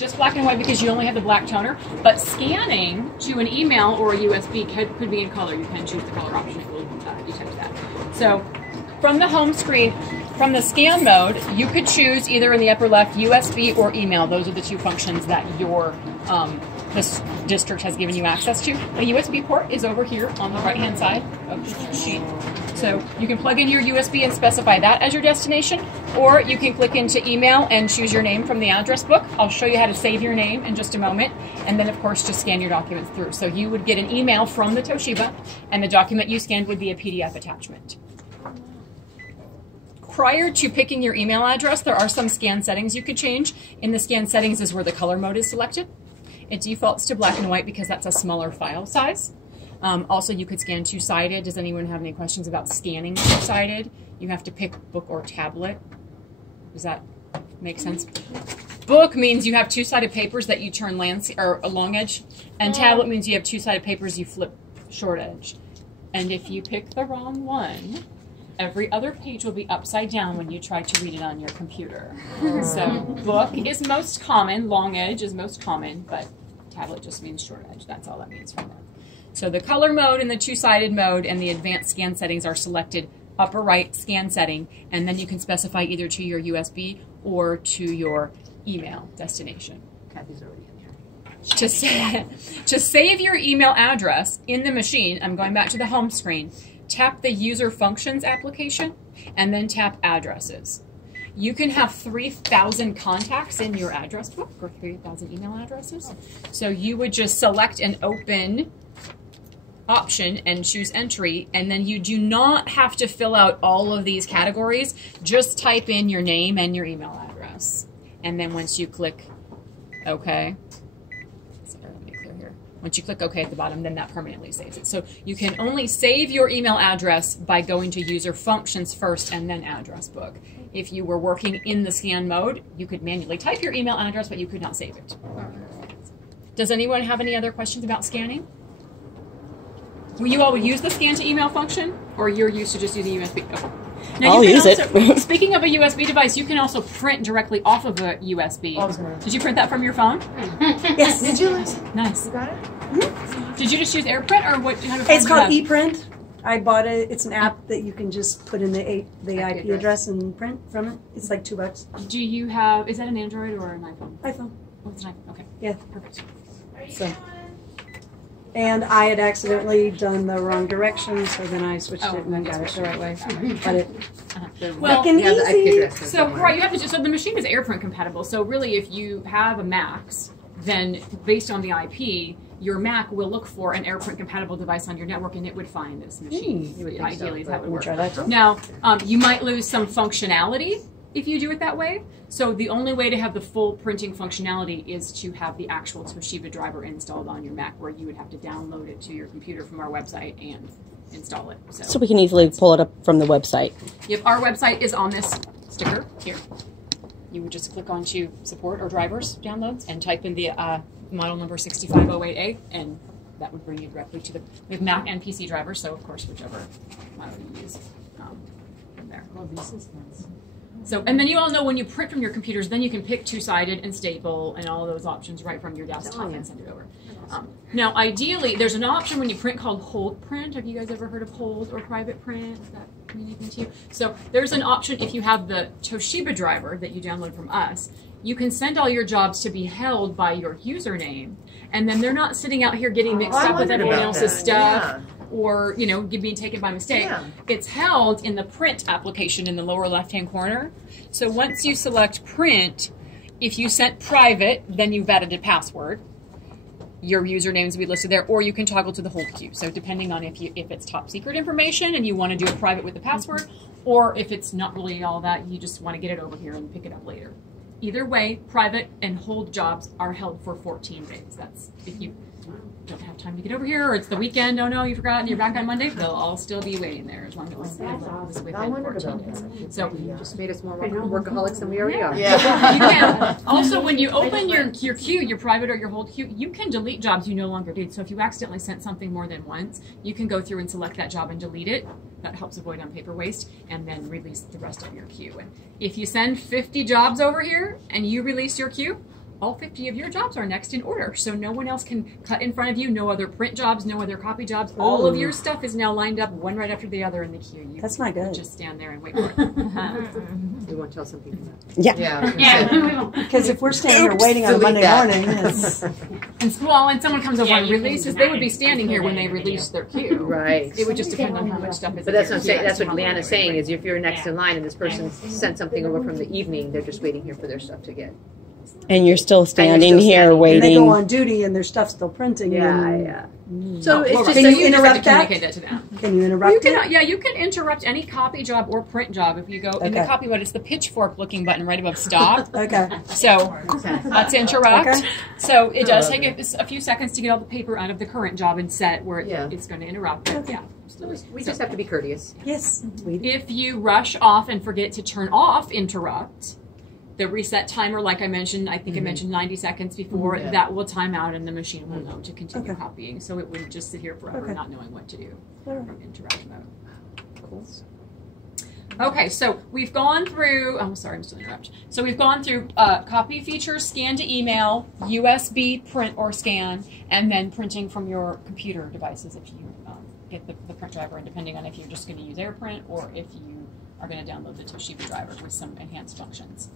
just black and white because you only have the black toner, but scanning to an email or a USB could be in color. You can choose the color option. It will detect that. So from the home screen, from the scan mode, you could choose either in the upper left USB or email. Those are the two functions that your this district has given you access to. A USB port is over here on the right-hand side of the sheet. So you can plug in your USB and specify that as your destination, or you can click into email and choose your name from the address book. I'll show you how to save your name in just a moment, and then of course just scan your documents through. So you would get an email from the Toshiba, and the document you scanned would be a PDF attachment. Prior to picking your email address, there are some scan settings you could change. In the scan settings is where the color mode is selected. It defaults to black and white because that's a smaller file size. Also, you could scan two-sided. Does anyone have any questions about scanning two-sided? You have to pick book or tablet. Does that make sense? Book means you have two-sided papers that you turn long edge, and tablet means you have two-sided papers you flip short edge. And if you pick the wrong one, every other page will be upside down when you try to read it on your computer. So book is most common, long edge is most common, but tablet just means short edge. That's all that means for book. So the color mode and the two-sided mode and the advanced scan settings are selected upper right scan setting, and then you can specify either to your USB or to your email destination. Kathy's already in here. To save your email address in the machine, I'm going back to the home screen, tap the User Functions application, and then tap Addresses. You can have 3,000 contacts in your address book, or 3,000 email addresses. So you would just select an open option and choose entry, and then you do not have to fill out all of these categories. Just type in your name and your email address. And then once you click OK, once you click OK at the bottom, then that permanently saves it. So you can only save your email address by going to User Functions first and then Address Book. If you were working in the scan mode, you could manually type your email address, but you could not save it. Does anyone have any other questions about scanning? Will you all use the scan to email function, or you're used to just using USB? Okay. Now I'll use also, it. Speaking of a USB device, you can also print directly off of a USB. Did you print that from your phone? Yes. Did you? Nice. You got it? Mm-hmm. Did you just use AirPrint, or what? It's called ePrint. I bought it. It's an app that you can just put in the IP address and print from it. It's like $2. Do you have? Is that an Android or an iPhone? iPhone. Oh, it's an iPhone. Okay. Yeah. Perfect. So. And I had accidentally done the wrong direction, so then I switched it and got it the right way. But it, well, easy. So right, you have to. So the machine is AirPrint compatible. So really, if you have a Macs, then based on the IP, your Mac will look for an AirPrint compatible device on your network, and it would find this machine. Ideally, that would work. Try that too. Now, you might lose some functionality if you do it that way. So the only way to have the full printing functionality is to have the actual Toshiba driver installed on your Mac, where you would have to download it to your computer from our website and install it. So we can easily pull it up from the website. Yep, our website is on this sticker here. You would just click onto support or drivers downloads and type in the model number 6508A, and that would bring you directly to with Mac and PC drivers. So of course, whichever model you use from there. Oh, this is nice. So, and then you all know when you print from your computers, then you can pick two-sided and staple and all those options right from your desktop and send it over. Now, ideally, there's an option when you print called hold print. Have you guys ever heard of hold or private print? Does that mean anything to you? So there's an option if you have the Toshiba driver that you download from us. You can send all your jobs to be held by your username, and then they're not sitting out here getting mixed up with everyone else's stuff. Or, you know, being taken by mistake. Yeah. It's held in the print application in the lower left-hand corner. So once you select print, if you sent private, then you've added a password. Your usernames will be listed there, or you can toggle to the hold queue. So depending on if it's top secret information and you want to do it private with the password, or if it's not really all that, you just want to get it over here and pick it up later. Either way, private and hold jobs are held for 14 days. That's if you don't have time to get over here, or it's the weekend, oh no, you forgot and you're back on Monday, they'll all still be waiting there as long as it was within 14 days. So you just made us more workaholics than we already are. Yeah. You can. Also, when you open your queue, your private or your hold queue, you can delete jobs you no longer need. So if you accidentally sent something more than once, you can go through and select that job and delete it. That helps avoid on paper waste, and then release the rest of your queue. And if you send 50 jobs over here and you release your queue, all 50 of your jobs are next in order. So no one else can cut in front of you, no other print jobs, no other copy jobs. All of your stuff is now lined up one right after the other in the queue. You That's not good. just stand there and wait for it. We won't tell some people that. Yeah. Yeah. Because if we're standing here waiting on a Delete Monday that. morning, it's, And someone comes over and releases, they would be standing here when they release their queue. Right. It would just depend on how much stuff is But in that's your what I'm saying. queue. That's what Leanna's saying is if you're next in line and this person sent something over from the evening, they're just waiting here for their stuff to get. And you're still standing still here standing. and they go waiting. on duty and their stuff's still printing. and, Yeah. So it's Well, just right. Can So you just have interrupt to that? communicate that to them. Can you interrupt You can, it? yeah, you can interrupt any copy job or print job if you go in the Okay. copy mode. It's the pitchfork looking button right above stop. Okay. So let's interrupt. Okay. So it does take a few seconds to get all the paper out of the current job and set where Yeah. it's going to interrupt. But yeah, absolutely. we just have to be courteous. Yes. We, If you rush off and forget to turn off interrupt, the reset timer, like I mentioned, I think I mentioned 90 seconds before, Yeah. that will time out and the machine will know to continue Okay. copying. So it wouldn't just sit here forever Okay. not knowing what to do Alright. from interrupt mode. Cool. Okay, so we've gone through, I'm sorry, I'm still interrupting. So we've gone through copy features, scan to email, USB print or scan, and then printing from your computer devices if you get the print driver, and depending on if you're just going to use AirPrint or if you are going to download the Toshiba driver with some enhanced functions.